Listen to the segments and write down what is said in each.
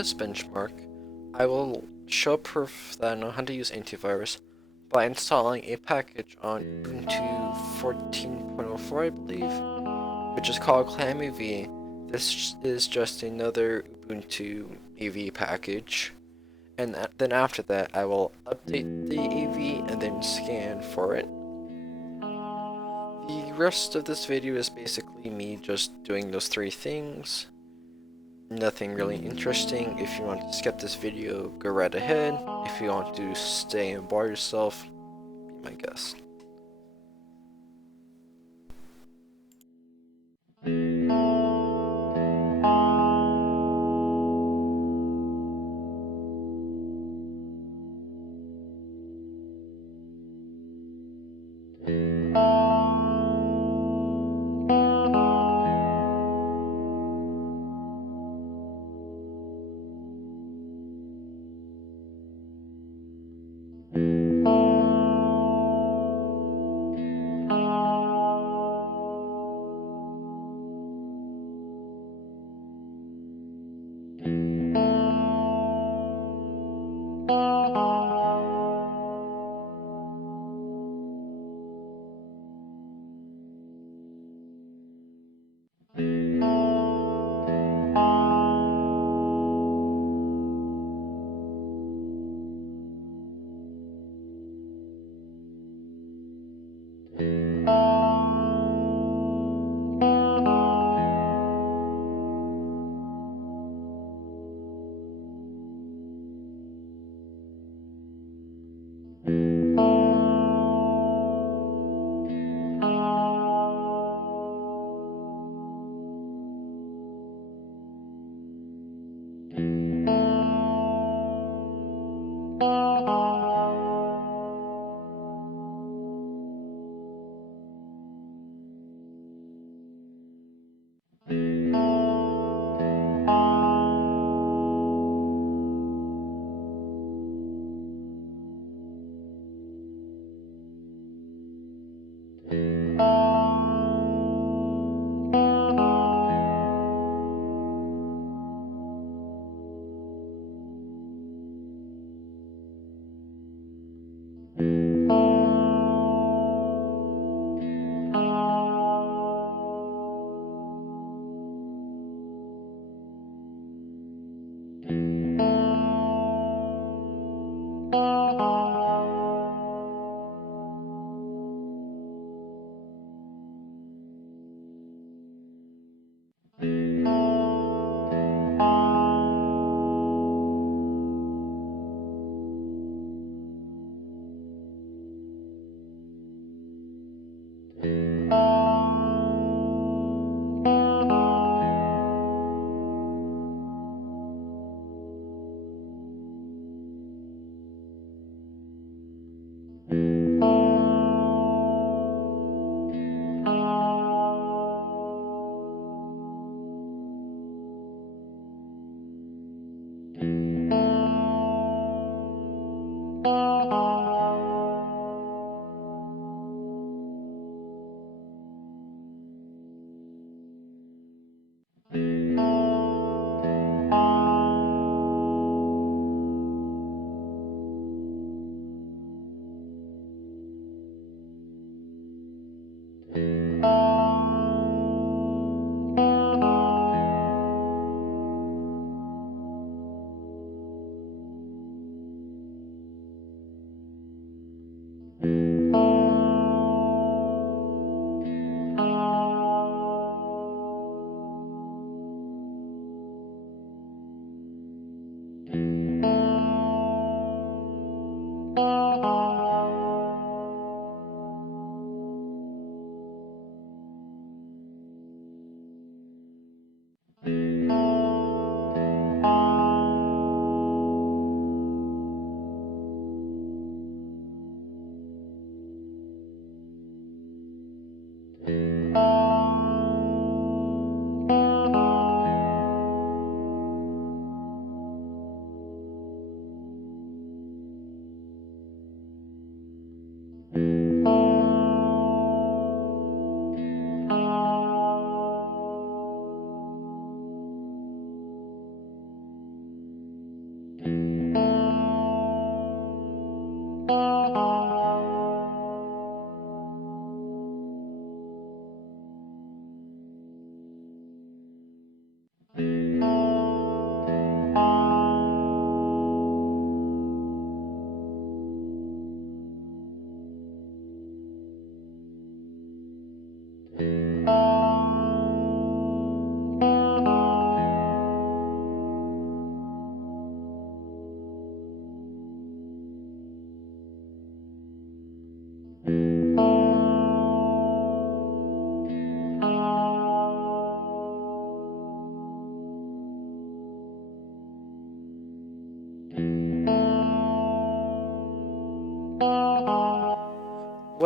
this benchmark, I will show proof that I know how to use antivirus by installing a package on Ubuntu 14.04, I believe, which is called ClamAV. This is just another Ubuntu AV package, and then after that I will update the AV and then scan for it. The rest of this video is basically me just doing those three things. Nothing really interesting. If you want to skip this video, go right ahead. If you want to stay and bore yourself, be my guest.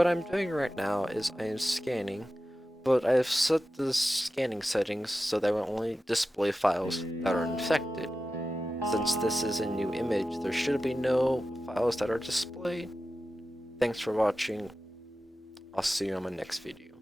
what I'm doing right now is I am scanning, but I've set the scanning settings so that it will only display files that are infected. Since this is a new image, there should be no files that are displayed. Thanks for watching. I'll see you on my next video.